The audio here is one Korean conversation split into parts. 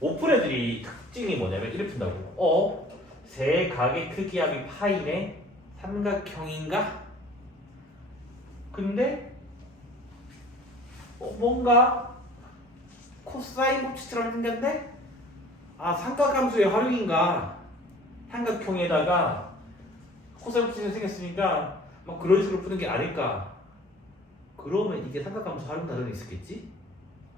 오픈 애들이 특징이 뭐냐면 이렇게 푼다고. 세 각의 크기 합이 파이네 삼각형인가? 근데 뭔가 코사인 법칙처럼 생겼네? 아, 삼각함수의 활용인가? 삼각형에다가 코사인 법칙이 생겼으니까 막 그런 식으로 푸는 게 아닐까? 그러면 이게 삼각함수 활용 단원이 있었겠지?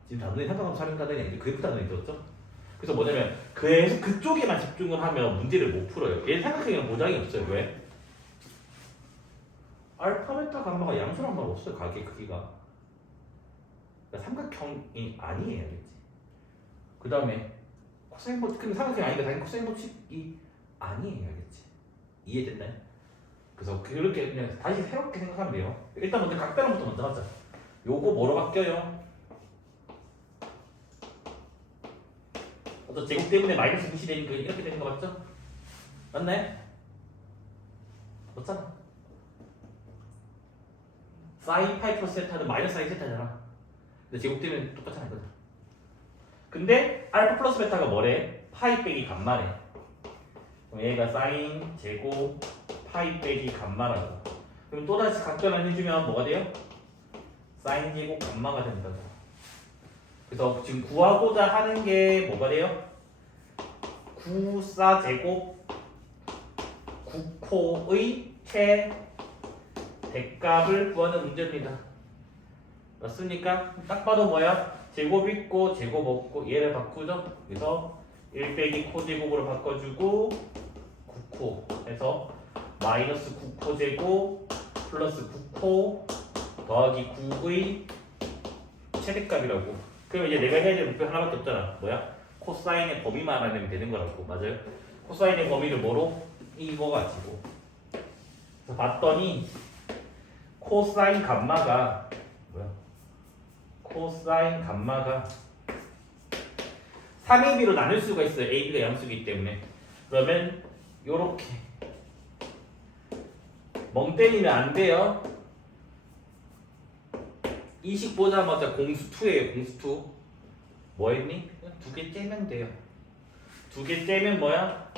지금 단원이 삼각함수 활용 단원이 아니고 그래프 단원이 들었죠? 그래서 뭐냐면 그쪽에만 집중을 하면 문제를 못 풀어요. 얘 삼각형에는 보장이 없어요. 왜? 알파, 베타, 감마가 양수란 말 없어요. 가게 크기가. 그러니까 삼각형이 아니에요. 알겠지? 그 다음에 코사인 법칙, 근데 삼각형이 아니니까 당연히 코사인 법칙이 아니에요. 알겠지? 이해됐나요? 그래서 그렇게 그냥 다시 새롭게 생각하면 돼요. 일단 먼저 각변부터 먼저 하자. 요거 뭐로 바뀌어요? 어떤 제곱 때문에 마이너스 무시되니까 이렇게 되는 거 맞죠? 맞나요? 맞잖아. 사인 파이 플러스 세타는 마이너스 사인 세타잖아. 근데 제곱 때문에 똑같잖아. 이거든. 근데 알파 플러스 베타가 뭐래? 파이 빼기 감마래. 그럼 얘가 사인 제곱 파이 빼기 감마라고. 그럼 또다시 각변을 해주면 뭐가 돼요? 사인 제곱 감마가 된다. 그래서 지금 구하고자 하는 게 뭐가 돼요? 9사 제곱 9코의 대값을 구하는 문제입니다. 맞습니까? 딱 봐도 뭐야? 제곱 있고 제곱 없고 얘를 바꾸죠? 그래서 1 빼기 코 제곱으로 바꿔주고 9코 해서 마이너스 9코 제곱 플러스 9코 더하기 9의 최대값이라고. 그럼 이제 내가 해야 될 목표 하나밖에 없잖아. 뭐야? 코사인의 범위만 알아내면 되는 거라고. 맞아요? 코사인의 범위를 뭐로? 이거 가지고. 그래서 봤더니 코사인 감마가 뭐야? 코사인 감마가 3AB로 나눌 수가 있어요. AB가 양수이기 때문에. 그러면 요렇게 멍 때리면 안 돼요. 이식 보자마자 공수2예요. 공수2. 뭐 했니? 두 개 째면 돼요. 두 개 째면 뭐야?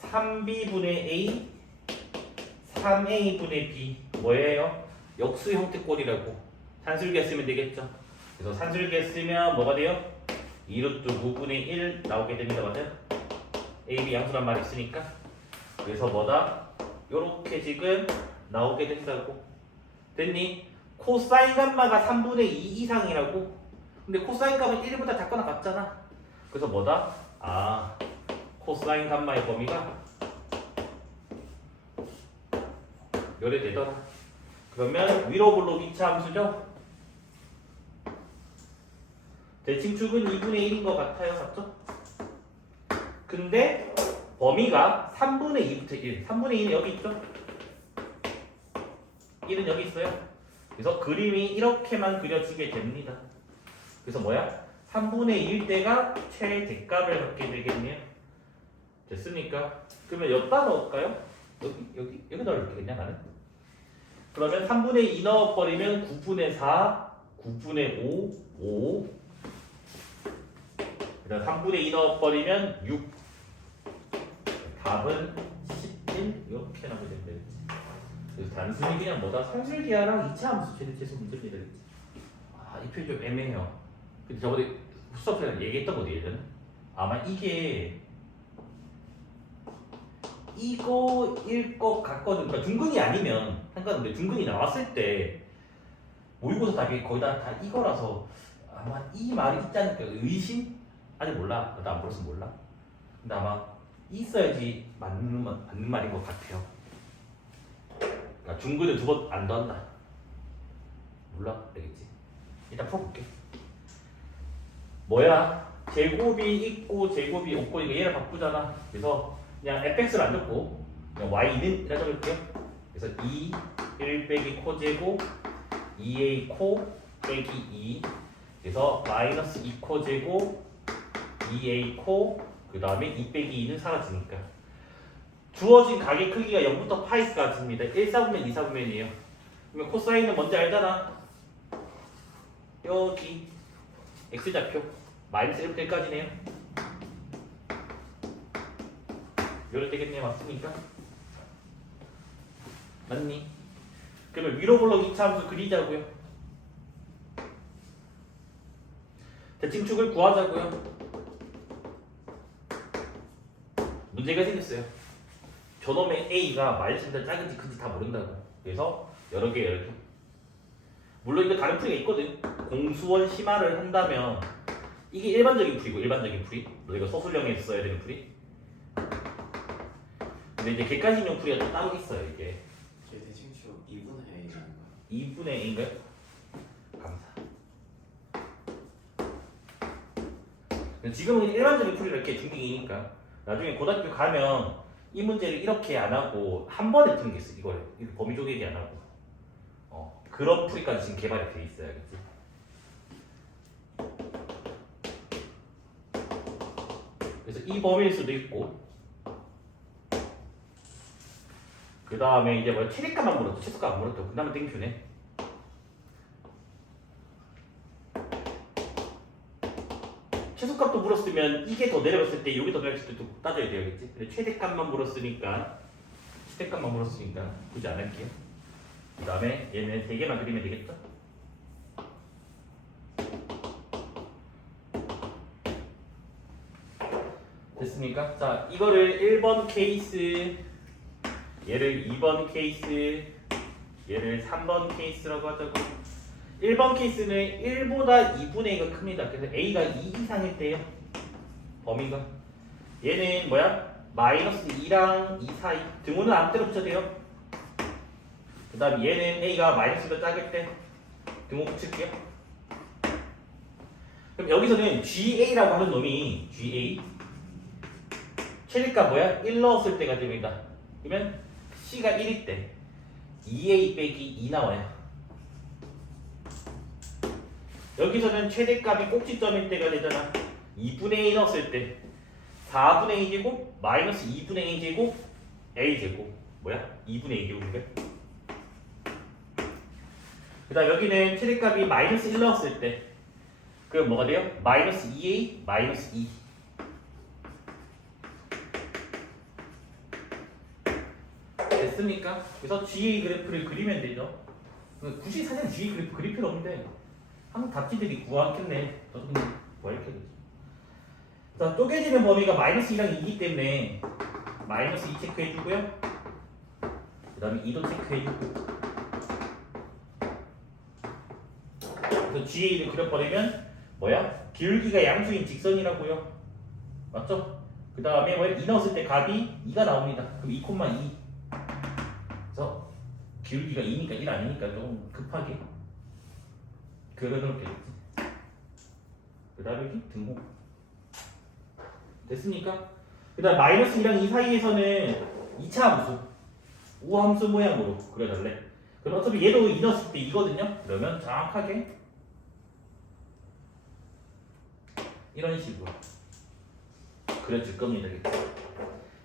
3B분의 A 3A분의 B 뭐예요? 역수 형태꼴이라고. 산술계 쓰면 되겠죠. 그래서 산술계 쓰면 뭐가 돼요? 2루트 9분의 1 나오게 됩니다. 맞아요? AB 양수란 말이 있으니까. 그래서 뭐다? 요렇게 지금 나오게 된다고. 됐니? 코사인 감마가 3분의 2 이상이라고. 근데 코사인 값은 1보다 작거나 같잖아. 그래서 뭐다? 아, 코사인 감마의 범위가 요래 되더라. 그러면 위로 블록 2차 함수죠? 대칭축은 2분의 1인 것 같아요. 맞죠? 근데 범위가 3분의 2부터 1. 3분의 2는 여기 있죠? 1은 여기 있어요. 그래서 그림이 이렇게만 그려지게 됩니다. 그래서 뭐야? 3분의 1대가 최대값을 갖게 되겠네요. 됐습니까? 그러면 여기다 넣을까요? 여기 넣을게 그냥 나는. 그러면 3분의 2 넣어버리면 9분의 4, 9분의 5, 5. 그다음 3분의 2 넣어버리면 6. 답은 11 이렇게 나오게 된다. 그래서 단순히 그냥 뭐다? 산술기하랑 2차 함수 최대치수 문제입니다. 아, 이 표현 좀 애매해요. 근데 저번에 수업에서 얘기했던 거도 예전에 아마 이게 이거일 것 같거든. 그러니까 중근이 아니면 상관없는데 중근이 나왔을 때 모의고사 답이 거의 다 이거라서 아마 이 말이 있지 않을까. 의심? 아직 몰라. 나도 안 풀었으면 몰라. 근데 아마 있어야지 맞는 말인 것 같아요. 그러니까 중근을 2번 안 넣었나? 몰라. 알겠지? 일단 풀어볼게. 뭐야? 제곱이 있고 제곱이 없고 이거 얘를 바꾸잖아. 그래서 그냥 fx를 안 적고 그냥 y는 이라 적을게요. 그래서 2, 1 빼기 코제곱 2a 코 빼기 2. 그래서 마이너스 2 코제곱 2a 코 그 다음에 2 빼기 2는 사라지니까. 주어진 가게 크기가 0부터 파이까지입니다. 1, 4분면 2, 4분면이에요. 그러면 코사인은 뭔지 알잖아. 여기 x좌표 마이너스 1부터 1까지네요. 이럴 되겠네. 맞습니까? 맞니? 그러면 위로 볼록 2차 함수 그리자고요. 대칭축을 구하자고요. 문제가 생겼어요. 저놈의 A가 마이너스보다 작은지 큰지 다 모른다고. 그래서 여러 개. 물론 이거 다른 풀이가 있거든. 공수원 심화를 한다면 이게 일반적인 풀이고 일반적인 풀이. 너희가 서술형에서 써야 되는 풀이. 근데 이제 객관식용 풀이가 또 따로 있어요. 이게 걔 대칭축 2분의 A라는 거야. 2분의 A인가요? 감사. 지금은 일반적인 풀이를 이렇게 중딩이니까 나중에 고등학교 가면 이 문제를 이렇게 안 하고 한 번에 푸는 게 있어. 이걸 범위 쪼개기 안 하고 그런 풀이까지 지금 개발이 돼 있어요. 그치? 그래서 이 범위일 수도 있고 그 다음에 이제 뭐 최대값만 물었죠. 최소값 안 물었죠. 그 다음에 땡큐네. 최소값도 물었으면 이게 더 내려갔을 때 여기 더 내려갔을 때도 따져야 돼야겠지. 근데 최대값만 물었으니까 굳이 안 할게요. 그 다음에 얘는 3개만 그리면 되겠죠? 됐습니까? 자, 이거를 1번 케이스, 얘를 2번 케이스, 얘를 3번 케이스라고 하자고. 1번 케이스는 1보다 2분의 2가 큽니다. 그래서 A가 2 이상일 때요. 범위가. 얘는 뭐야? 마이너스 2랑 2 사이. 등호는 아무 때나 붙여도 돼요. 그 다음 얘는 A가 마이너스보다 작을 때 등호 붙일게요. 그럼 여기서는 GA라고 하는 놈이 GA 최대값 뭐야? 1 넣었을 때가 됩니다. 그러면 C가 1일 때 2A 빼기 2 나와요. 여기서는 최대값이 꼭지점일 때가 되잖아. 2분의 1 넣었을 때 4분의 2 제곱 마이너스 2분의 2 제곱 A 제곱 뭐야? 2분의 2 제곱인가? 그 다음 여기는 최대값이 마이너스 1 넣었을 때 그럼 뭐가 돼요? 마이너스 2A 마이너스 2 됐습니까? 그래서 GA 그래프를 그리면 되죠. 굳이 사실 GA 그래프 그릴 필요 없는데 한번 답지들이 구하겠네. 저도 그냥 구하겠겠지. 자, 쪼개지는 범위가 마이너스 2랑 2이기 때문에 마이너스 2 체크해주고요. 그 다음에 2도 체크해주고. 그래서 GA를 그려버리면 뭐야? 기울기가 양수인 직선이라고요. 맞죠? 그 다음에 뭐야? 2 넣었을 때 값이 2가 나옵니다. 그럼 2,2. 그래서 기울기가 2니까 1 아니니까 좀 급하게 그려놓을게요. 그 다음에 여기 등호. 됐습니까? 그 다음 마이너스 2랑 2 사이에서는 2차 함수 우함수 모양으로 그려달래. 그럼 어차피 얘도 2 넣었을 때 2거든요. 그러면 정확하게 이런 식으로 그려줄 겁니다.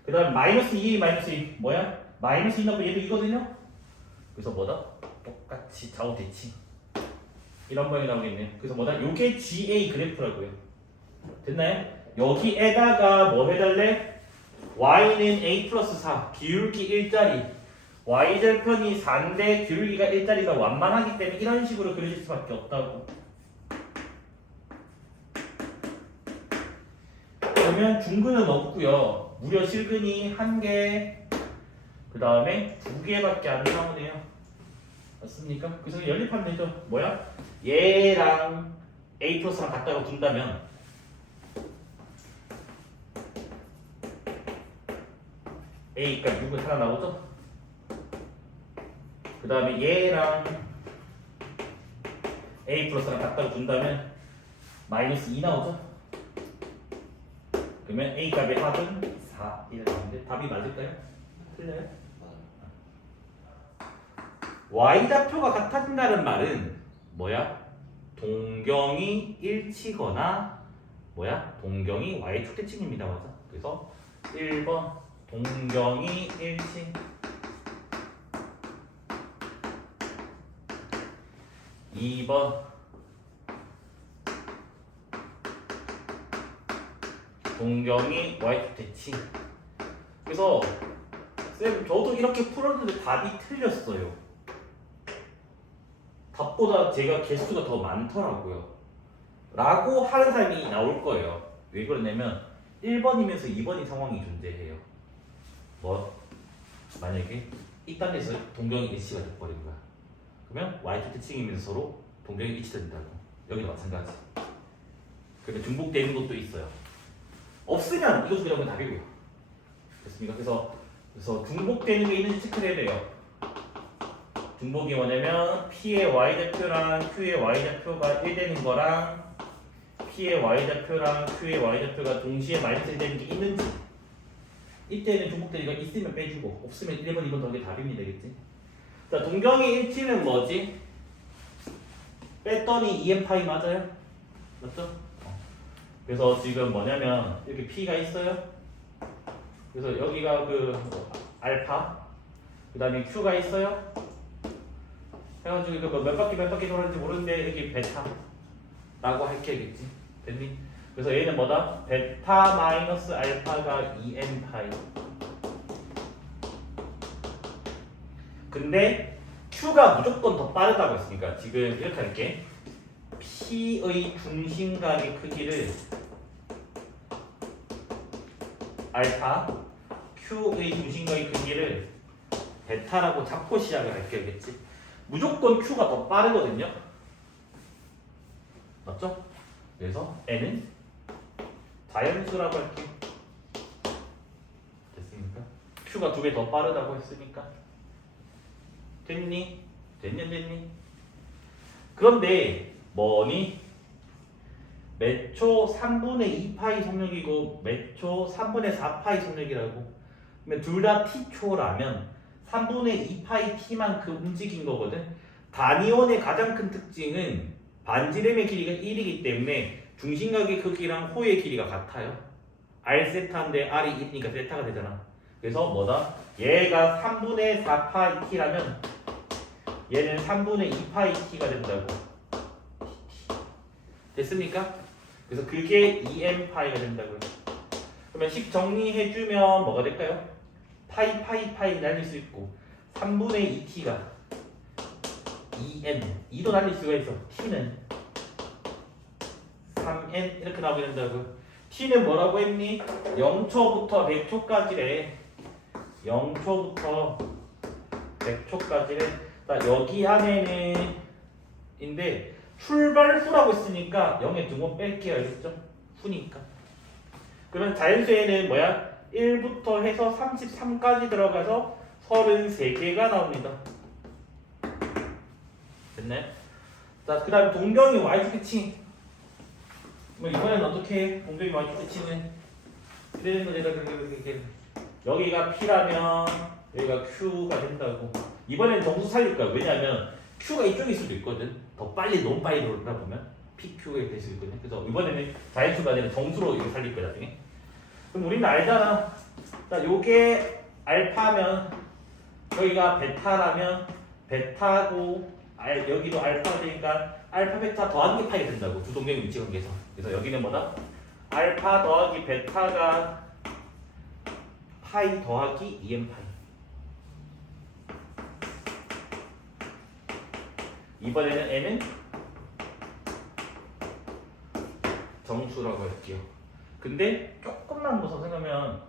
그 다음 마이너스 2, 마이너스 2 뭐야? 마이너스 2 넣으면 얘도 2거든요. 그래서 뭐다? 똑같이 좌우 대칭 이런 모양이 나오겠네요. 그래서 뭐다? 요게 GA 그래프라고요. 됐나요? 여기에다가 뭐 해달래? Y는 A 플러스 4 기울기 1짜리 Y절편이 4인데 기울기가 1짜리가 완만하기 때문에 이런 식으로 그려질 수밖에 없다고. 그러면 중근은 없고요. 무려 실근이 1개 그 다음에 2개밖에 안 나오네요. 맞습니까? 그래서 연립하면 되죠. 뭐야? 얘랑 A 플러스랑 같다고 둔다면 A가 6은 하나 나오죠? 그 다음에 얘랑 A 플러스랑 같다고 둔다면 마이너스 2 나오죠? 그러면 A 값의 합은 4, 1 나오는데 답이 맞을까요? 틀려요? Y좌표가 같아진다는 말은 뭐야? 동경이 일치거나 뭐야? 동경이 Y축 대칭입니다. 맞아? 그래서 1번 동경이 일치 2번 동경이 Y축 대칭. 그래서 쌤 저도 이렇게 풀었는데 답이 틀렸어요. 답보다 제가 개수가 더 많더라고요. 라고 하는 사람이 나올 거예요. 왜 그러냐면 1번이면서 2번인 상황이 존재해요. 뭐 만약에 이 단계에서 동경이 일치가 돼버린 거야. 그러면 y축 대칭이면서 서로 동경이 일치된다고. 여기도 마찬가지. 그러면 중복되는 것도 있어요. 없으면 이거 중에 답이고요. 됐습니까? 그래서 중복되는 게 있는지 체크를 해야 돼요. 중복이 뭐냐면 P의 y좌표랑 Q의 y좌표가 1 되는 거랑 P의 y좌표랑 Q의 y좌표가 동시에 마이너스 1 되는 게 있는지. 이때는 중복되는 게 있으면 빼주고 없으면 1번, 2번 더하기 답입니다. 되겠지? 자, 동경의 일치는 뭐지? 뺐더니 EM파이 맞아요? 맞죠? 그래서 지금 뭐냐면 이렇게 P가 있어요. 그래서 여기가 알파, 그 다음에 Q가 있어요. 해가지고 이거 몇 바퀴 돌았는지 모르는데 여기 베타라고 할게겠지. 됐니? 그래서 얘는 뭐다? 베타 마이너스 알파가 2n파이. 근데 Q가 무조건 더 빠르다고 했으니까 지금 이렇게 할게. P의 중심각의 크기를 알파, Q의 중심각의 크기를 베타라고 잡고 시작을 할게겠지. 무조건 Q가 더 빠르거든요. 맞죠? 그래서 N은 자연수라고 할게요. 됐습니까? Q가 2배 더 빠르다고 했으니까. 됐니? 됐니? 그런데 뭐니? 매초 3분의 2파이 속력이고 매초 3분의 4파이 속력이라고. 그러면 둘 다 t초라면 3분의 2파이 t만큼 움직인 거거든. 단위원의 가장 큰 특징은 반지름의 길이가 1이기 때문에 중심각의 크기랑 호의 길이가 같아요. r 세타인데 r이 1이니까 세타가 되잖아. 그래서 뭐다? 얘가 3분의 4파이 t라면 얘는 3분의 2파이 t가 된다고. 됐습니까? 그래서 그게 2n파이가 된다고요. 그러면 식 정리해주면 뭐가 될까요? 파이 날릴 수 있고 3분의 2t가 2n 2도 날릴 수가 있어. t는 3n 이렇게 나오게 된다고요. t는 뭐라고 했니? 0초부터 100초까지래. 0초부터 100초까지래. 여기 안에는 인데 출발 후라고 했으니까 0에 2번 뺄게요. 알겠죠? 후니까. 그러면 자연수에는 뭐야? 1부터 해서 33까지 들어가서 33개가 나옵니다. 됐나요? 자, 그 다음에 동경이 y축 대칭. 뭐 이번에는 어떻게 해? 동경이 y축 대칭은 이래는 거지. 여기가 P라면 여기가 Q가 된다고. 이번에는 정수 살릴 거야. 왜냐하면 Q가 이쪽일 수도 있거든. 더 빨리 너무 빨리 돌다 보면 PQ가 될 수 있거든. 그래서 이번에는 자연수가 아니라 정수로 이거 살릴 거야 나중에. 그럼 우리는 알잖아. 자, 요게 알파면 여기가 베타라면 베타고 여기도 알파가 되니까 알파 베타 더하기 파이가 된다고. 두 동경의 위치 관계에서. 그래서 여기는 뭐다? 알파 더하기 베타가 파이 더하기 2n파이. 이번에는 n은 정수라고 할게요. 근데 조금만 더 생각하면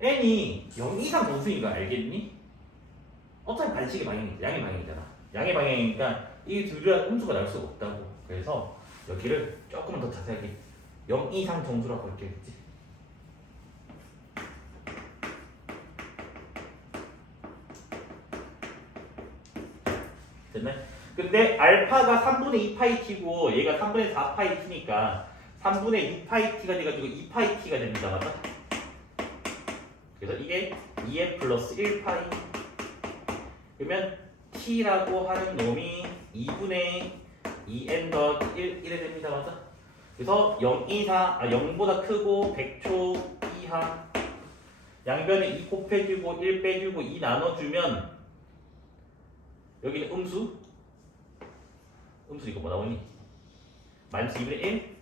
n이 0 이상 정수인 거 알겠니? 어차피 반식의 방향이잖아. 양의 방향이잖아. 양의 방향이니까 이 둘 다 음수가 나올 수가 없다고. 그래서 여기를 조금만 더 자세하게 0 이상 정수라고 할게요. 됐나요? 근데 알파가 3분의 2파이 t고 얘가 3분의 4파이 t니까 3분의 6파이 t가 돼가지고 2파이 t가 됩니다. 맞아? 그래서 이게 2f 플러스 1파이. 그러면 t라고 하는 놈이 2분의 2n 더하기 1이 됩니다. 맞아? 그래서 0 이상, 0보다 크고 100초 이하. 양변에 2 곱해주고 1 빼주고 2 나눠주면 여기는 음수 이거 뭐 나오니? 마이너스 2분의 1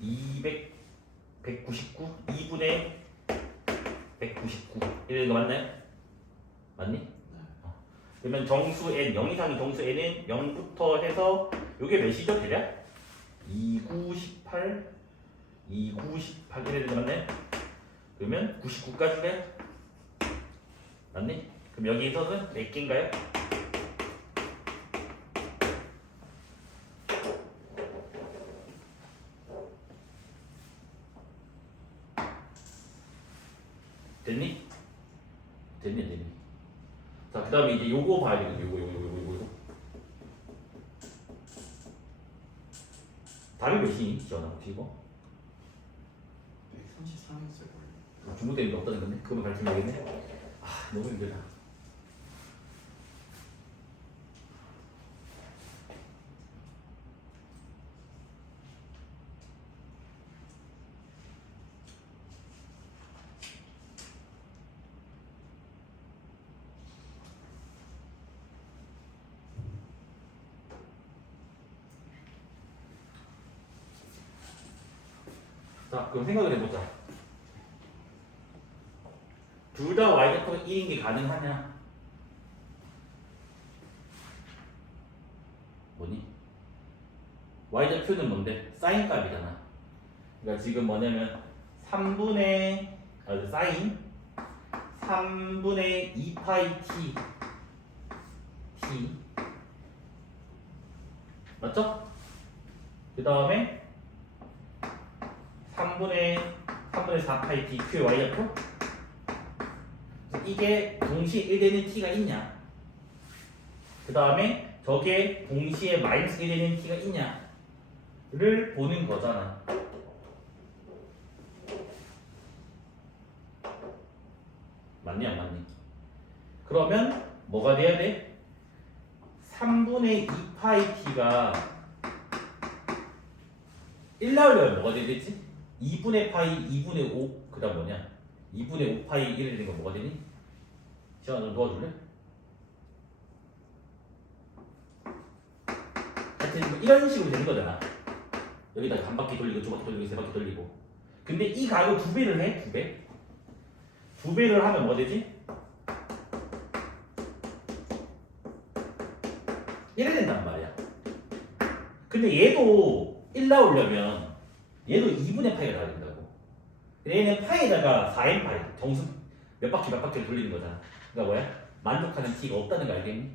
200 199 2분의 199 이런 거 맞나요? 맞니? 네. 그러면 정수 n 0 이상의 정수 n은 0부터 해서 요게 몇이죠 대략? 2918 2918 이래야 되는 거 맞나요? 그러면 99까지 돼? 맞니? 그럼 여기서는 몇 개인가요? 됐니? 됐니? 자, 그 다음에 이제 요거 봐야 되거든. 요거. 답이 몇이니? 지원아, 혹시 이거? 133이었을 거예요. 아, 중국대는 게 없다는 건데? 그거만 가르치면 되겠네? 아, 너무 힘들다. 자, 그럼 생각을 해보자. 둘 다 y좌표가 1인 게 가능하냐? 뭐니? y좌표는 뭔데? 사인 값이잖아. 그러니까 지금 뭐냐면 3분의 사인 3분의 2파이 t 맞죠? 그 다음에 3분의 4파이 t q의 y좌표 이게 동시에 1 되는 t가 있냐? 그 다음에 저게 동시에 마이너스 1 되는 t가 있냐를 보는 거잖아. 맞니 안 맞니? 그러면 뭐가 돼야 돼? 3분의 2파이 t가 1 나오려면 뭐가 돼야 되지? 2분의 파이 2분의 5 그 다음 뭐냐? 2분의 5파이 1이 되는 건 뭐가 되니? 시원아 너 도와줄래? 하여튼 뭐 이런 식으로 되는 거잖아. 여기다 한 바퀴 돌리고 두 바퀴 돌리고 세 바퀴 돌리고. 근데 이 가로 2배를 해? 2배? 2배를 하면 뭐가 되지? 이래 된단 말이야. 근데 얘도 1 나오려면 얘도 2분의 파이가 나와야 된다고. 근데 얘는 파이에다가 4n 파이 정수 몇 바퀴를 돌리는 거잖아. 그러니까 뭐야? 만족하는 t가 없다는 거 알겠니?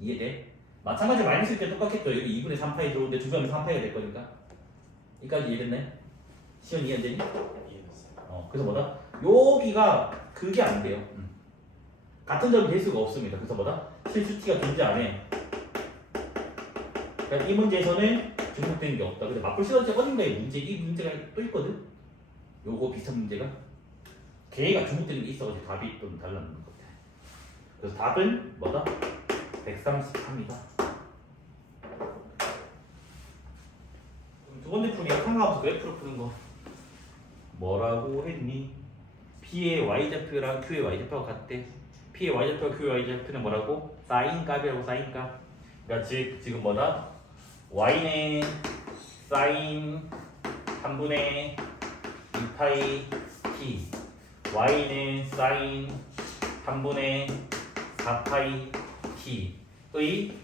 이해돼? 마찬가지로 마이너스일 때 똑같겠죠. 여기 2분의 3파이 들어오는데 두 배 하면 3파이가 될 거니까. 여기까지 이해됐나요? 시연 이해 안 되니? 이해했어요. 그래서 뭐다? 여기가 그게 안 돼요. 같은 점이 될 수가 없습니다. 그래서 뭐다? 실수 t가 존재 안 해. 그러니까 이 문제에서는 중복되는 게 없다. 근데 맞불 시험제 어딘가에 이 문제가 또 있거든? 요거 비슷한 문제가. 걔가 중복되는 게 있어가지고 답이 좀 달라는 것 같아. 그래서 답은 뭐다? 133이다. 두 번째 풀이야. 상관없어. 그래프로 푸는 거. 뭐라고 했니? P의 y좌표랑 Q의 y좌표가 같대. P의 y좌표와 Q의 y좌표는 뭐라고? 사인 값이라고 사인 값. 그러니까 지금 뭐다? y는 사인 3분의 2파이 t y는 사인 3분의 4파이 t의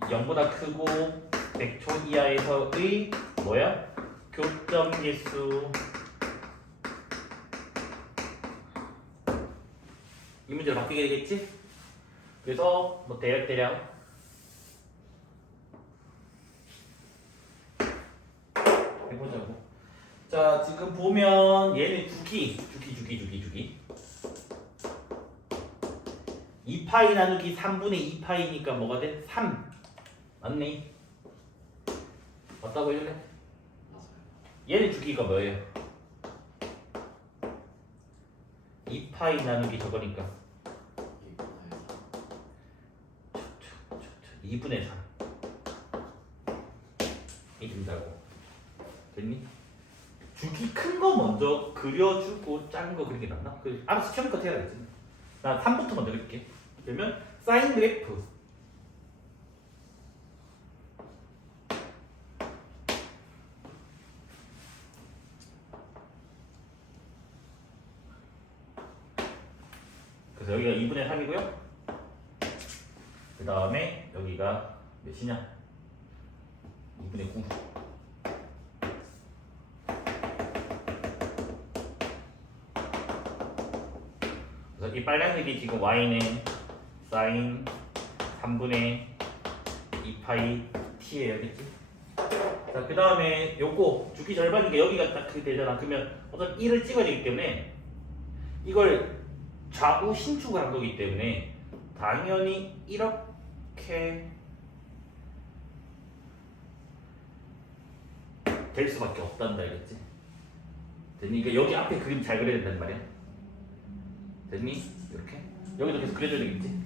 0보다 크고 100초 이하에서의 뭐야? 교점 개수. 이 문제로 바뀌게 되겠지? 그래서 뭐 대략 해보자고. 자, 지금 보면 얘는 주기 2파이 나누기 3분의 2파이니까 뭐가 돼? 3 맞니? 맞다고 해줄래? 맞아요. 얘는 주기가 뭐예요? 2파이 나누기 저거니까 2분의 3 이 된다고. 됐니? 주기 큰 거 먼저 그려주고 작은 거 그리는 게 낫나? 알아서 시험껏 해야겠지. 나 3부터 먼저 그릴게. 그러면 사인 그래프 여기가 2분의 3이고요. 그 다음에 여기가 몇이냐? 2분의 9. 그래서 이 빨간색이 지금 y는 사인 3분의 2파이 t예요, 그치? 자, 그 다음에 요거 주기 절반이니까 여기가 딱 그렇게 되잖아. 그러면 어차피 1을 찍어야 되기 때문에 이걸 좌우 신축을 한 거기 때문에 당연히 이렇게 될 수밖에 없단다, 알겠지? 됐니? 그러니까 여기 앞에 그림 잘 그려야 된단 말이야. 됐니? 이렇게 여기도 계속 그려줘야 되겠지?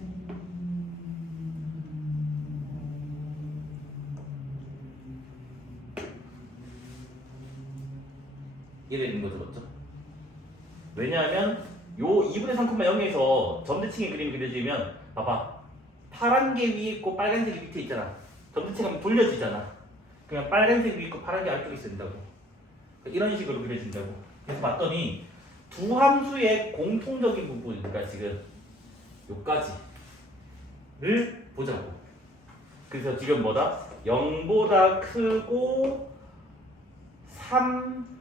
이래 있는 거죠, 맞죠? 왜냐하면 요 2분의 3,0에서 점대칭의 그림이 그려지면 봐봐, 파란 게 위에 있고 빨간색이 밑에 있잖아. 점대칭하면 돌려지잖아. 그냥 빨간색 위에 있고 파란 게 아래쪽에 있어야 된다고. 이런 식으로 그려진다고. 그래서 봤더니 두 함수의 공통적인 부분, 그러니까 지금 요까지를 보자고. 그래서 지금 뭐다? 0보다 크고 3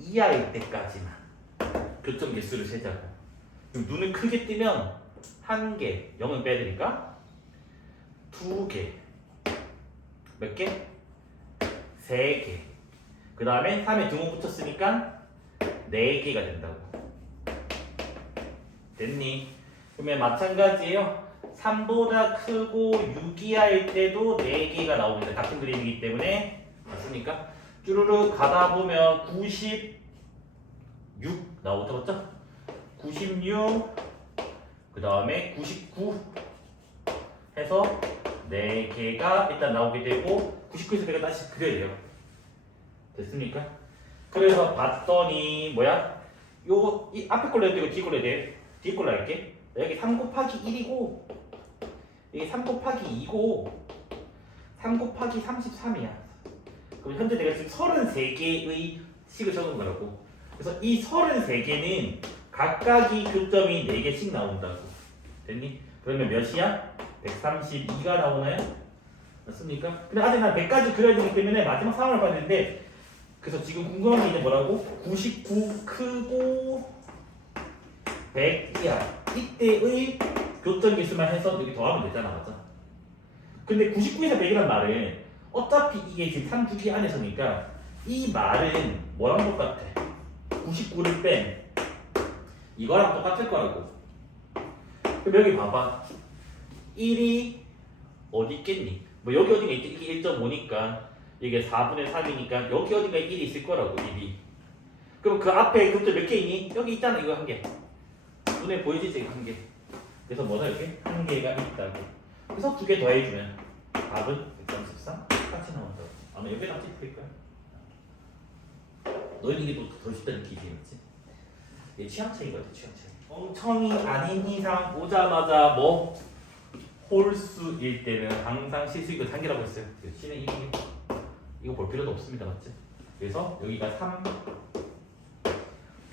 이하일 때까지만 교점 개수를 세자고. 그럼 눈을 크게 뜨면 1개, 0은 빼야 되니까 2개, 몇 개? 3개. 그 다음에 3에 2번 붙였으니까 4개가 된다고. 됐니? 그러면 마찬가지예요. 3보다 크고 6이하일 때도 4개가 나옵니다. 같은 그림이기 때문에. 맞습니까? 쭈루루 가다 보면 96 나오죠, 맞죠? 96, 그 다음에 99 해서 4개가 일단 나오게 되고 99에서 내가 다시 그려야 돼요. 됐습니까? 그래서 봤더니 뭐야? 요 이 앞에 걸로 해야 되고 뒤에 걸로 해야 돼. 뒤에 걸로 할게. 여기 3 곱하기 1이고 여기 3 곱하기 2고 3 곱하기 33이야. 그럼 현재 내가 지금 33개의 식을 적은 거라고. 그래서 이 33개는 각각이 교점이 4개씩 나온다고. 됐니? 그러면 몇이야? 132가 나오나요? 맞습니까? 근데 아직 난 100까지 그려야 되기 때문에 마지막 상황을 봤는데, 그래서 지금 궁금한 게 이제 뭐라고? 99 크고 100이야. 이때의 교점 개수만 해서 여기 더하면 되잖아, 맞아? 근데 99에서 100이란 말은 어차피 이게 지금 3주기 안에서니까 이 말은 뭐랑 똑같아? 99를 뺀 이거랑 똑같을 거라고. 그럼 여기 봐봐. 1이 어디 있겠니? 뭐 여기 어딘가 있지? 이게 1.5니까 이게 4분의 3이니까 여기 어딘가 1이 있을 거라고. 1이. 그럼 그 앞에 교점 몇 개 있니? 여기 있잖아. 이거 한 개. 눈에 보이지? 이거 한 개. 그래서 뭐다 이렇게? 한 개가 있다고. 그래서 2개 더해주면 답은 133 같이 나온다고. 아마 여기다 찍힐 거야. 너희는 이게 더 쉽다는 기준이었지? 이게 취향 차이인 것 같아, 취향 차이. 엉청이 아닌 이상 오자마자 뭐 홀수일 때는 항상 실수이고 단계라고 했어요. C는 1이고 이거 볼 필요도 없습니다, 맞지? 그래서 여기가 3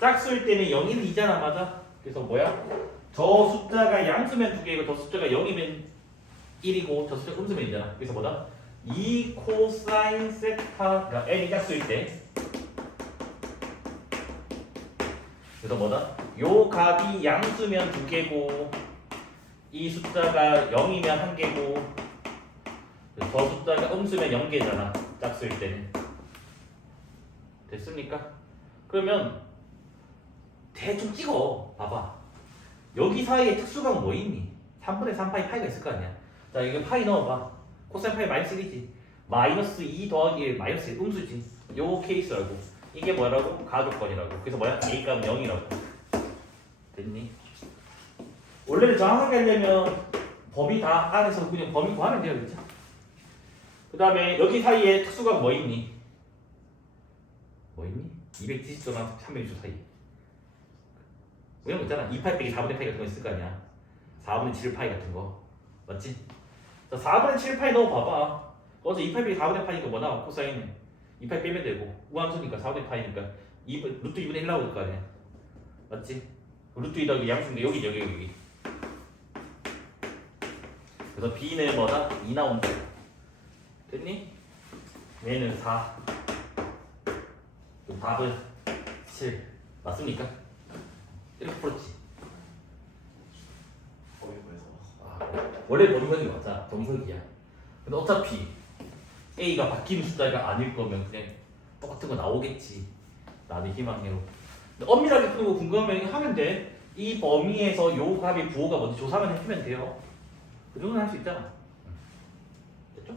짝수일 때는 0, 1, 2잖아, 맞아? 그래서 뭐야? 저 숫자가 양수면 2개이고 저 숫자가 0이면 1이고 저 숫자 음수면 1이잖아. 그래서 뭐다? 2 코사인 세타가 n이 짝수일 때, 그래서 뭐다? 요 값이 양수면 2개고 이 숫자가 0이면 1개고 저 숫자가 음수면 0개잖아, 짝수일 때는. 됐습니까? 그러면 대충 찍어 봐봐. 여기 사이에 특수가 뭐 있니? 3분의 3파이 파이가 있을 거 아니야. 자, 이거 파이 넣어봐. 코사인 파이 마이너스 1이지. 마이너스 2 더하기 1 마이너스 1 음수지. 요 케이스라고. 이게 뭐라고? 가조건이라고. 그래서 뭐야? A 값은 0이라고. 됐니? 원래는 정확하게 하려면 범위 다 안에서 그냥 범위 구하면 돼요, 그렇죠? 그 다음에 여기 사이에 특수가 뭐 있니? 뭐 있니? 270도랑 360도 사이. 이런 거 있잖아. 2파이 빼기 4분의 파이 같은 거 있을 거 아니야. 4분의 7파이 같은 거. 맞지? 자, 4분의 7파이 넣어봐봐. 어제 2파이 빼기 4분의 파이니까 뭐 나와? 코사인은 2파이 빼면 되고 우함수니까 4분의 파이니까 루트 2분의 1 나올 거 아니야. 맞지? 루트 2 더하기 양수인데 여기. 그래서 B는 뭐다? 2 나온다. 됐니? 얘는 4. 그럼 답은 7. 맞습니까? 이렇게 풀었지. 거기에서 원래 버리는 게 맞아. 정석이야. 근데 어차피 A가 바뀌는 숫자가 아닐 거면 그냥 똑같은 거 나오겠지. 나는 희망해요. 근데 엄밀하게 풀고 궁금하면 하면 돼. 이 범위에서 요 값이 부호가 뭔지 조사만 해주면 돼요. 그 정도는 할 수 있잖아. 됐죠?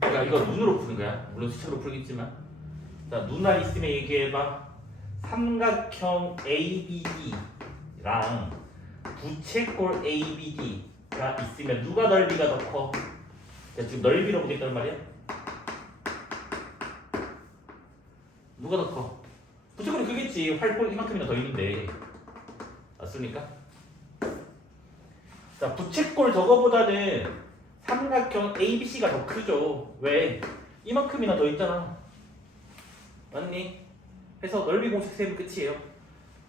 그러니까 이거 눈으로 푸는 거야. 물론 수식으로 풀겠지만. 자, 눈알 있으면 얘기해봐. 삼각형 ABD랑 부채꼴 ABD가 있으면 누가 넓이가 더 커? 야, 지금 넓이로 보겠단 말이야? 누가 더 커? 부채꼴이 크겠지. 활꼴 이만큼이나 더 있는데. 맞습니까? 자, 부채꼴 저거보다는 삼각형 ABC가 더 크죠. 왜? 이만큼이나 더 있잖아. 맞니? 해서 넓이 공식 세면 끝이에요.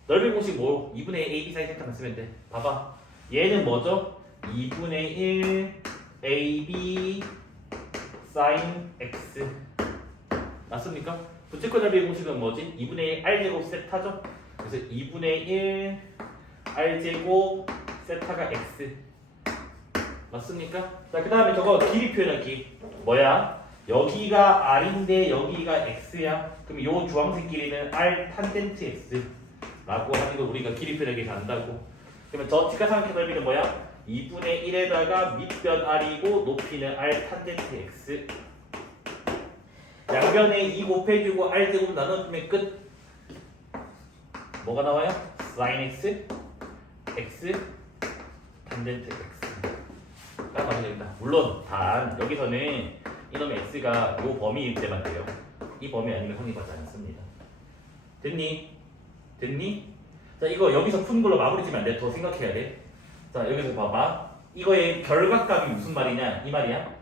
넓이 공식 뭐? 2분의 AB 사이 세타만 쓰면 돼. 봐봐. 얘는 뭐죠? 2분의 1 AB sin X. 맞습니까? 부채꼴 넓이 공식은 뭐지? 2분의 1 R제곱 세타죠? 그래서 2분의 1 R제곱 세타가 X. 맞습니까? 자, 그 다음에 저거 길이 표현하기. 뭐야? 여기가 R인데 여기가 X야. 그럼 요 주황색 길이는 R 탄젠트 X 라고 하는 걸 우리가 길이 표현하기 한다고. 그러면 저 직각삼각형 넓이는 뭐야? 2분의 1에다가 밑변 R이고 높이는 R 탄젠트 X. 양변에 2 곱해주고 R제곱 나눠주면 끝. 뭐가 나와요? sin X, X, 탄젠트 X가 나오게 됩니다. 물론 단 여기서는 이놈의 X가 요 범위일 때만 돼요. 이 범위 아니면 성립하지 않습니다. 됐니? 됐니? 자, 이거 여기서 푸는 걸로 마무리 지면 안 돼. 더 생각해야 돼. 자, 여기서 봐봐. 이거의 결각값이 무슨 말이냐? 이 말이야.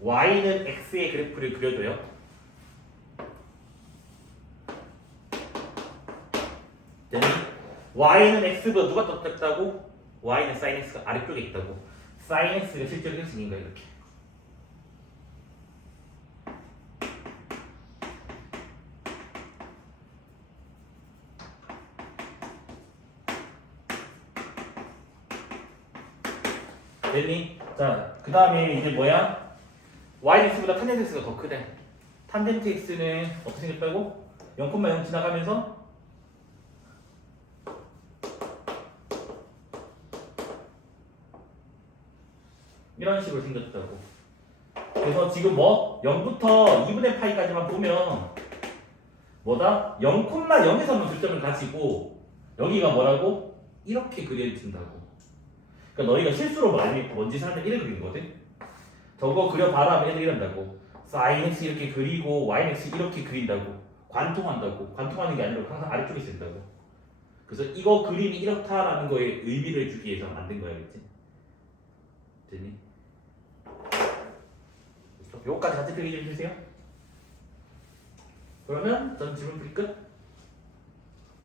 Y는 X의 그래프를 그려줘요. 됐니? Y는 X보다 누가 더 작다고? Y는 sin X가 아래쪽에 있다고. sin X가 실제로 생긴 거야, 이렇게. 됐니? 자, 그 다음에 이제 뭐야? Y는 X보다 탄젠트 X가 더 크대. 탄젠트 X는 어떻게 생겼다고? 0,0 지나가면서 이런 식으로 생겼다고. 그래서 지금 뭐 0부터 2분의 파이까지만 보면 뭐다? 0,0에서만 교점을 가지고 여기가 뭐라고? 이렇게 그려진다고. 그러니까 너희가 실수로 뭔지 사람들 이렇게 그린 거거든. 저거 그려봐라 하면 애들 이런다고. sin x 이렇게 그리고 y x 이렇게 그린다고. 관통한다고. 관통하는 게 아니라 항상 아래쪽에 쓴다고. 그래서 이거 그림이 이렇다라는 거에 의미를 주기 위해서 만든 거야, 그치? 됐니? 요거까지 같이 필기 좀 해주세요. 그러면 전 질문 풀이 끝.